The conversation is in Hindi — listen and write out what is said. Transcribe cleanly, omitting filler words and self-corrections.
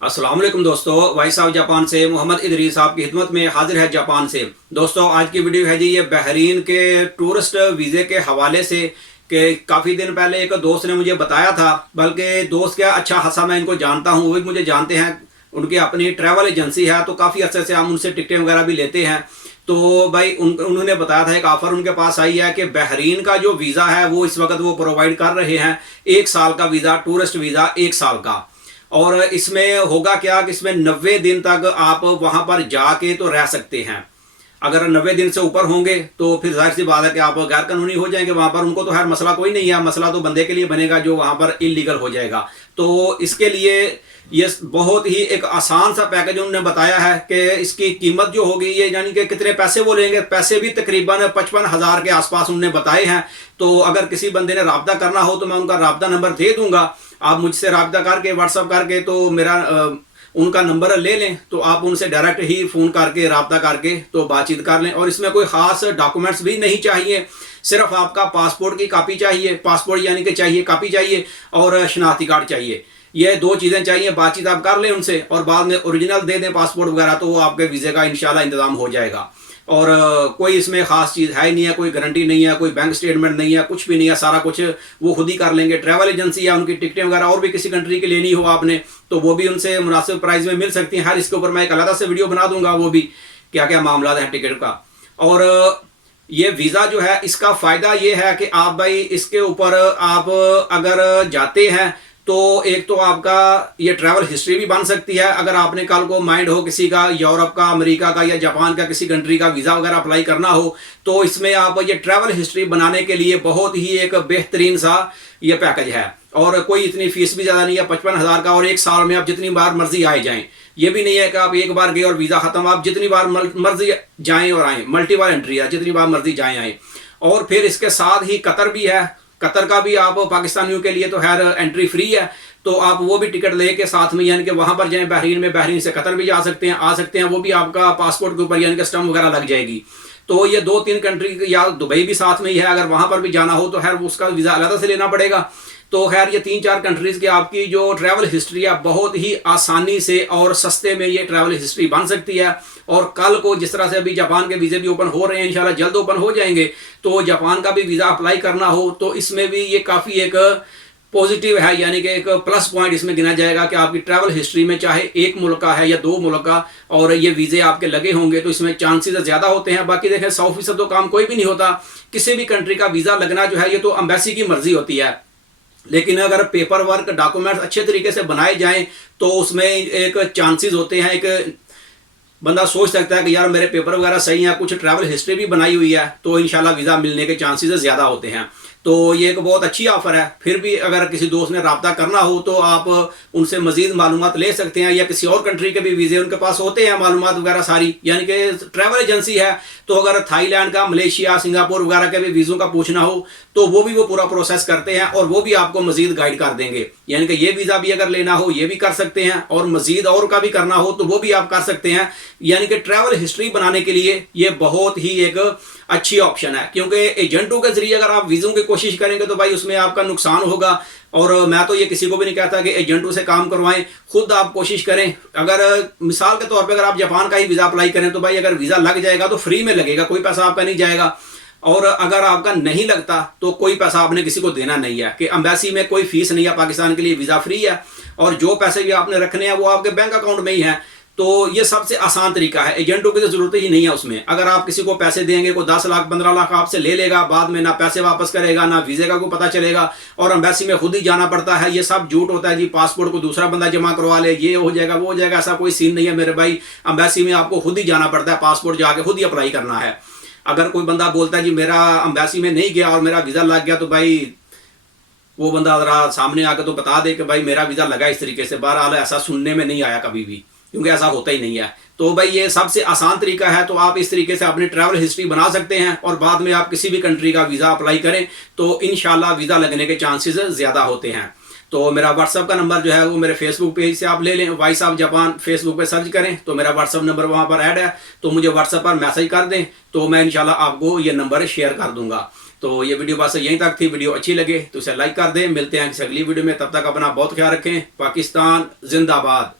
अस्सलाम वालेकुम दोस्तों, भाई साहब जापान से मोहम्मद इदरीस साहब की खिदमत में हाजिर है जापान से। दोस्तों आज की वीडियो है जी ये बहरीन के टूरिस्ट वीज़े के हवाले से कि काफ़ी दिन पहले एक दोस्त ने मुझे बताया था, बल्कि दोस्त क्या अच्छा खासा मैं इनको जानता हूँ, वो भी मुझे जानते हैं। उनकी अपनी ट्रैवल एजेंसी है तो काफ़ी अर्से से हम उनसे टिकटें वगैरह भी लेते हैं। तो भाई उन्होंने बताया था एक ऑफ़र उनके पास आई है कि बहरीन का जो वीज़ा है वो इस वक्त वो प्रोवाइड कर रहे हैं। 1 साल का वीज़ा, टूरिस्ट वीज़ा 1 साल का। और इसमें होगा क्या कि इसमें 90 दिन तक आप वहां पर जाके तो रह सकते हैं। अगर 90 दिन से ऊपर होंगे तो फिर जाहिर सी बात है कि आप गैर कानूनी हो जाएंगे वहां पर। उनको तो खैर मसला कोई नहीं है, मसला तो बंदे के लिए बनेगा जो वहां पर इलीगल हो जाएगा। तो इसके लिए ये बहुत ही एक आसान सा पैकेज उन्होंने बताया है कि इसकी कीमत जो होगी ये यानी कि कितने पैसे वो लेंगे, पैसे भी तकरीबन 55,000 के आसपास उन्होंने बताए हैं। तो अगर किसी बंदे ने रब्ता करना हो तो मैं उनका रब्ता नंबर दे दूंगा, आप मुझसे रब्ता करके व्हाट्सअप करके तो मेरा उनका नंबर ले लें, तो आप उनसे डायरेक्ट ही फ़ोन करके रब्ता करके तो बातचीत कर लें। और इसमें कोई ख़ास डॉक्यूमेंट्स भी नहीं चाहिए, सिर्फ आपका पासपोर्ट की कापी चाहिए, पासपोर्ट यानी कि चाहिए कापी चाहिए, और शनाख्ती कार्ड चाहिए। ये 2 चीज़ें चाहिए। बातचीत आप कर लें उनसे और बाद में ओरिजिनल दे दें पासपोर्ट वगैरह, तो वो आपके वीज़े का इंशाल्लाह इंतज़ाम हो जाएगा। और कोई इसमें ख़ास चीज़ है नहीं है, कोई गारंटी नहीं है, कोई बैंक स्टेटमेंट नहीं है, कुछ भी नहीं है। सारा कुछ वो खुद ही कर लेंगे। ट्रैवल एजेंसी है, उनकी टिकटें वगैरह और भी किसी कंट्री की लेनी हो आपने तो वो भी उनसे मुनासिब प्राइस में मिल सकती हैं। हर इसके ऊपर मैं एक अलग से वीडियो बना दूंगा, वो भी क्या क्या मामला है टिकट का। और ये वीज़ा जो है इसका फ़ायदा ये है कि आप भाई इसके ऊपर आप अगर जाते हैं तो एक तो आपका ये ट्रैवल हिस्ट्री भी बन सकती है। अगर आपने कल को माइंड हो किसी का यूरोप का, अमेरिका का या जापान का किसी कंट्री का वीज़ा वगैरह अप्लाई करना हो तो इसमें आप ये ट्रैवल हिस्ट्री बनाने के लिए बहुत ही एक बेहतरीन सा ये पैकेज है। और कोई इतनी फीस भी ज़्यादा नहीं है, 55,000 का। और 1 साल में आप जितनी बार मर्जी आए जाएं। ये भी नहीं है कि आप एक बार गए और वीज़ा ख़त्म, आप जितनी बार मर्जी जाएं और आएँ। मल्टीपल एंट्री है, जितनी बार मर्जी जाएं आएँ। और फिर इसके साथ ही कतर भी है। कतर का भी आप पाकिस्तानियों के लिए तो खैर एंट्री फ्री है, तो आप वो भी टिकट लेके साथ में यानी कि वहाँ पर जाएं बहरीन में, बहरीन से कतर भी जा सकते हैं, आ सकते हैं। वो भी आपका पासपोर्ट के ऊपर यानी कि स्टम्प वगैरह लग जाएगी। तो ये 2-3 कंट्री, या दुबई भी साथ में ही है, अगर वहाँ पर भी जाना हो तो खैर उसका वीज़ा अलग से लेना पड़ेगा। तो खैर ये 3-4 कंट्रीज़ की आपकी जो ट्रैवल हिस्ट्री है बहुत ही आसानी से और सस्ते में ये ट्रैवल हिस्ट्री बन सकती है। और कल को जिस तरह से अभी जापान के वीज़े भी ओपन हो रहे हैं, इंशाल्लाह जल्द ओपन हो जाएंगे, तो जापान का भी वीज़ा अप्लाई करना हो तो इसमें भी ये काफ़ी एक पॉजिटिव है, यानी कि एक प्लस पॉइंट इसमें गिना जाएगा कि आपकी ट्रैवल हिस्ट्री में चाहे 1 मुल्क का है या 2 मुल्क का और ये वीज़े आपके लगे होंगे तो इसमें चांसेस ज़्यादा होते हैं। बाकी देखें 100% तो काम कोई भी नहीं होता। किसी भी कंट्री का वीज़ा लगना जो है ये तो एम्बेसी की मर्जी होती है, लेकिन अगर पेपर वर्क डॉक्यूमेंट्स अच्छे तरीके से बनाए जाएं तो उसमें एक चांसेस होते हैं। एक बंदा सोच सकता है कि यार मेरे पेपर वगैरह सही हैं, कुछ ट्रैवल हिस्ट्री भी बनाई हुई है, तो इंशाल्लाह वीज़ा मिलने के चांसेस ज़्यादा होते हैं। तो ये एक बहुत अच्छी ऑफ़र है। फिर भी अगर किसी दोस्त ने रब्ता करना हो तो आप उनसे मज़ीद मालूमात ले सकते हैं, या किसी और कंट्री के भी वीज़े उनके पास होते हैं मालूमात वगैरह सारी, यानी कि ट्रैवल एजेंसी है। तो अगर थाईलैंड का, मलेशिया, सिंगापुर वगैरह के भी वीज़ों का पूछना हो तो वो भी वो पूरा प्रोसेस करते हैं और वो भी आपको मज़ीद गाइड कर देंगे। यानी कि ये वीज़ा भी अगर लेना हो ये भी कर सकते हैं, और मज़ीद और का भी करना हो तो वो भी आप कर सकते हैं। यानी कि ट्रैवल हिस्ट्री बनाने के लिए ये बहुत ही एक अच्छी ऑप्शन है, क्योंकि एजेंटों के जरिए अगर आप वीज़ों की कोशिश करेंगे तो भाई उसमें आपका नुकसान होगा। और मैं तो ये किसी को भी नहीं कहता कि एजेंटों से काम करवाएं, खुद आप कोशिश करें। अगर मिसाल के तौर पे अगर आप जापान का ही वीज़ा अप्लाई करें तो भाई अगर वीज़ा लग जाएगा तो फ्री में लगेगा, कोई पैसा आपका नहीं जाएगा। और अगर आपका नहीं लगता तो कोई पैसा आपने किसी को देना नहीं है, कि एम्बेसी में कोई फीस नहीं है, पाकिस्तान के लिए वीज़ा फ्री है। और जो पैसे भी आपने रखने हैं वो आपके बैंक अकाउंट में ही है। तो ये सबसे आसान तरीका है, एजेंटों की तो ज़रूरत ही नहीं है उसमें। अगर आप किसी को पैसे देंगे, कोई 10 लाख 15 लाख आपसे ले लेगा, बाद में ना पैसे वापस करेगा, ना वीज़े का कोई पता चलेगा, और एम्बेसी में खुद ही जाना पड़ता है। ये सब झूठ होता है जी, पासपोर्ट को दूसरा बंदा जमा करवा ले, ये हो जाएगा वो हो जाएगा, ऐसा कोई सीन नहीं है मेरे भाई। एम्बेसी में आपको खुद ही जाना पड़ता है, पासपोर्ट जाके खुद ही अप्लाई करना है। अगर कोई बंदा बोलता है जी मेरा एम्बेसी में नहीं गया और मेरा वीज़ा लग गया, तो भाई वो बंदा ज़रा सामने आकर तो बता दे कि भाई मेरा वीज़ा लगा इस तरीके से। बहरहाल ऐसा सुनने में नहीं आया कभी भी, क्योंकि ऐसा होता ही नहीं है। तो भाई ये सबसे आसान तरीका है। तो आप इस तरीके से अपनी ट्रैवल हिस्ट्री बना सकते हैं और बाद में आप किसी भी कंट्री का वीज़ा अप्लाई करें तो इंशाल्लाह वीज़ा लगने के चांसेस ज़्यादा होते हैं। तो मेरा व्हाट्सअप का नंबर जो है वो मेरे फेसबुक पेज से आप ले लें, वॉइस ऑफ जापान फेसबुक पे सर्च करें तो मेरा व्हाट्सअप नंबर वहाँ पर ऐड है। तो मुझे व्हाट्सअप पर मैसेज कर दें तो मैं इंशाल्लाह आपको ये नंबर शेयर कर दूंगा। तो ये वीडियो बस यहीं तक थी। वीडियो अच्छी लगे तो इसे लाइक कर दें। मिलते हैं किसी अगली वीडियो में, तब तक अपना बहुत ख्याल रखें। पाकिस्तान जिंदाबाद।